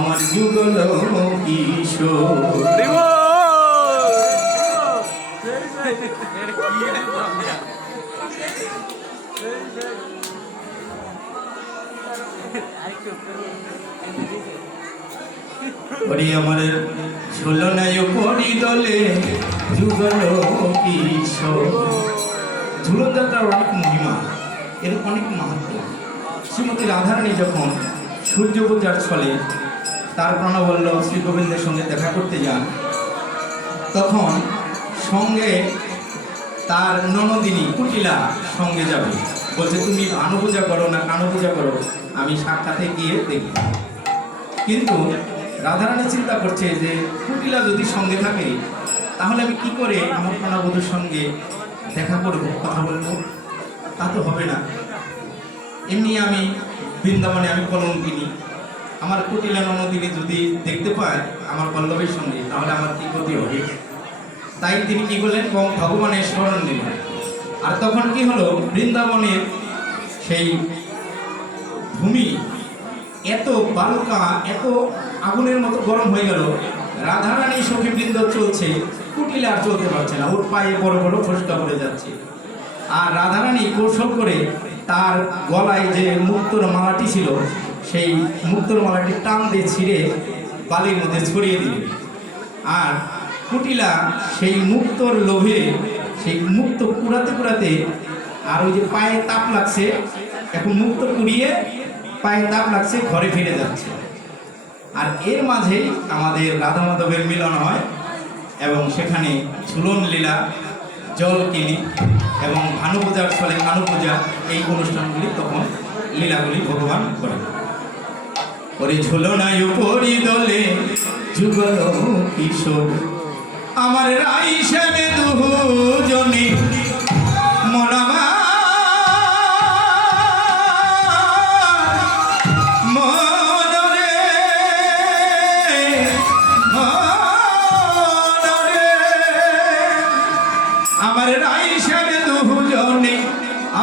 আমার যুগল কিশোর। ওরে আমার ঝুলনায় পরি দলে যুগল কিশোর। ঝুলনযাত্রার অনেক মহিমা, এর অনেক মাহাত্ম্য। শ্রীমতী রাধারানী যখন সূর্য পূজার ছলে তার প্রাণবল্লভ শ্রী গোবিন্দের সঙ্গে দেখা করতে যান, তখন সঙ্গে তার ননদিনী কুটিলা সঙ্গে যাবে। বলছে তুমি ভানু পূজা করো না কানু পূজা করো, আমি সাক্ষাতে গিয়ে দেখি। কিন্তু রাধারানী চিন্তা করছে যে কুটিলা যদি সঙ্গে থাকে তাহলে আমি কি করে আমার প্রাণবধূর সঙ্গে দেখা করবো, কথা বলবো? তা তো হবে না। এমনি আমি বৃন্দাবনে আমি কলঙ্কিনী, আমার কুটিলা ননদিনী যদি দেখতে পায় আমার বল্লভের সঙ্গে তাহলে আমার কি ক্ষতি হবে? তাই তিনি কি করলেন, ভগবানের স্মরণ নিলেন। আর তখন কি হলো, বৃন্দাবনের সেই ভূমি এত বালুকা, এত আগুনের মতো গরম হয়ে গেল। রাধারানী সখীবৃন্দ চলছে, কুটিলা আর চলতে পারছে না, ওর পায়ে বড় বড় ফোসকা পড়ে যাচ্ছে। আর রাধারানী কৌশল করে তার গলায় যে মুক্তোর মালাটি ছিল সেই মুক্তোর মালাটি টান দিয়ে ছিঁড়ে বালির মধ্যে ছড়িয়ে দিলেন। আর কুটিলা সেই মুক্তোর লোভে সেই মুক্তো কুড়াতে কুড়াতে, আর ওই যে পায়ে তাপ লাগছে, এখন মুক্তো কুড়িয়ে পায়ে তাপ লাগছে, ঘরে ফিরে যাচ্ছে। আর এর মাঝেই আমাদের রাধা মাধবের মিলন হয় এবং সেখানে ঝুলন লীলা, জল কিনি এবং ভানু পূজার ছলে কানু পূজা, এই অনুষ্ঠানগুলি তখন লীলাগুলি ভগবান করেন। ওরে ঝুলনায় পরি দলে যুগল কিশোর, আমার রাই শ্যামে দুজনে মনামা আমার রাই শ্যামে দুজনে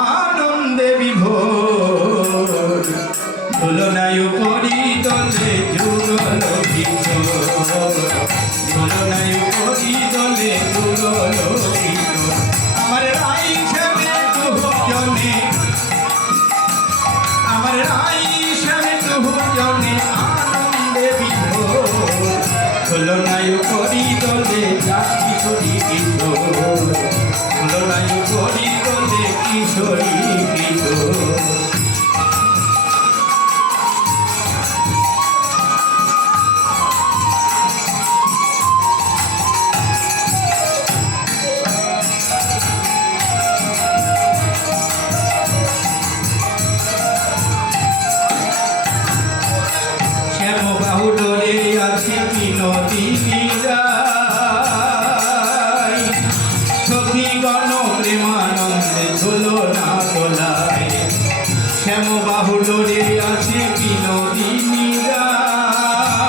আনন্দে বিভোর। ঝুলনায় পরি দলে যুগল কিশোর, ঝুলনায় পরি দলে যুগল কিশোর। আমার রাই শ্যামে দুজনে, আমার রাই শ্যামে দুজনে আনন্দে বিভোর। ঝুলনায় পরি দলে কিশোরী কিশোর, ঝুলনায় পরি দলে কিশোরী কিশোর। শ্যামবাহু ডোরে আছে বিনোদিনী রায়, সখীগণ প্রেমানন্দে ঝুলনা দোলায়। শ্যামবাহু ডোরে আছে বিনোদিনী রায়,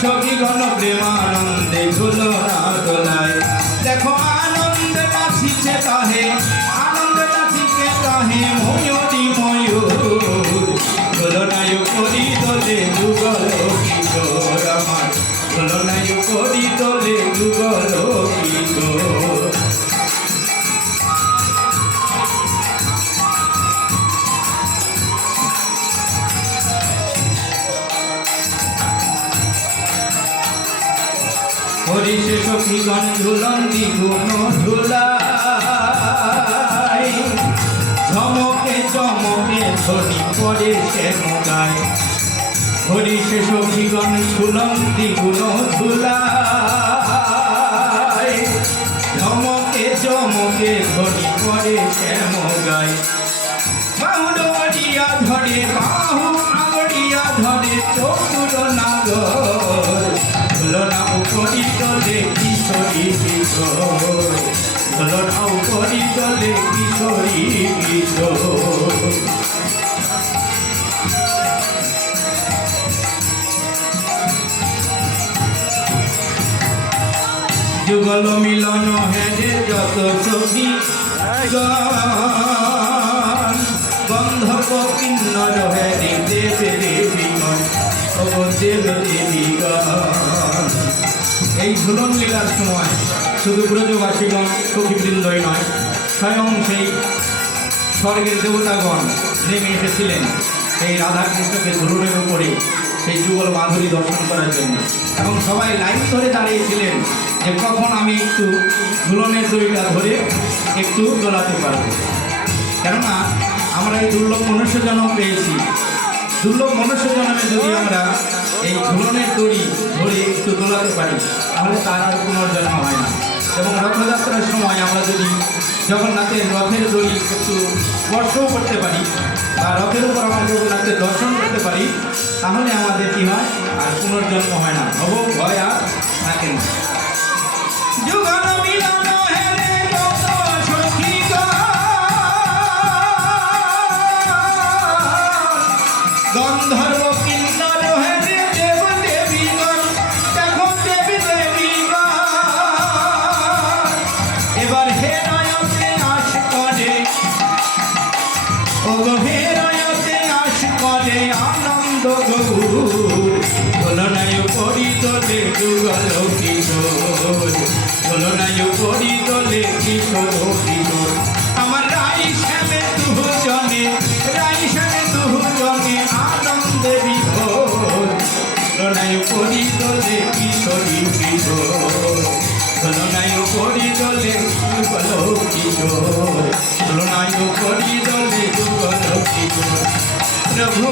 সখীগণ প্রেমানন্দে ঝুলনা দোলায়। দেখো আনন্দে নাচিছে কাহে, আনন্দে নাচিছে কাহে ময়ূরী ময়ূর। ঝুলনায় পরি দলে যুগল কিশোর, আমার ঝুলনায় পরি দলে যুগল কিশোর। হরিষে সখীগণ ঝুলন দ্বিগুণ ঝুলাই, ঝমকে চমকে ধ্বনি পড়ে শ্যামগায়। হরিষে সখীগণ ঝুলন দ্বিগুণ ঝুলাই, ঝমকে চমকে ধ্বনি পড়ে শ্যামগায়। বাহু ডরিয়া ধরে, বাহু আগড়িয়া ধরে চতুর নাগর। ঝুলনাও পরি দলে কিশোরী কিশোর, ঝুলনাও পরি দলে কিশোরী কিশোর। যুগল মিলন হেরে যত সখী গন্ধর্ব কিন্নর হেরে দেবে রে বিনয়। দেব দেবিগণ। এই ঝুলন লীলার সময় শুধু ব্রজবাসীগণ সখীবৃন্দই নয়, স্বয়ং সেই স্বর্গের দেবতাগণ নেমে এসেছিলেন এই রাধাকৃষ্ণকে ঝুলনের উপরে সেই যুগল মাধুরী দর্শন করার জন্য। এবং সবাই লাইন ধরে দাঁড়িয়েছিলেন যে কখন আমি একটু ঝুলনের দড়িটা ধরে একটু দোলাতে পারব। কেননা আমরা এই দুর্লভ মনুষ্য জন্ম পেয়েছি, দুর্লভ মনুষ্য জন্মে যদি আমরা এই ঝুলনের দড়ি ধরে একটু দোলাতে পারি তাহলে তার আর পুনর্জন্ম হয় না। এবং রথযাত্রার সময় আমরা যদি জগন্নাথের রথের দড়ি একটু স্পর্শও করতে পারি বা রথের উপর আমরা জগন্নাথের দর্শন করতে পারি তাহলে আমাদের কী হয়, আর পুনর্জন্ম হয় না, ভব ভয় আর থাকে না। যুগল মিলন হেরে কত সখীগণ, গন্ধর্ব কিন্নর হেরে দেব দেবীগণ, দেখো দেবী দেবীগণ এবার হে নয়তে আশ করে, ও গো হে নয়তে আশ করে আনন্দ গৌর, দোলনায় পরি দোলে যুগল কিশোর, দোলনায় পরি দোলে কিশোর কিশোর। আমার রাই শ্যামে তুহু জনে, রাই শ্যামে তুহু জনে আনন্দে বিভোর, দোলনায় পরি দোলে কিশোরী কিশোর, দোলনায় পরি দোলে যুগল কিশোর, দোলনায় পরি দোলে যুগল কিশোর। প্রভু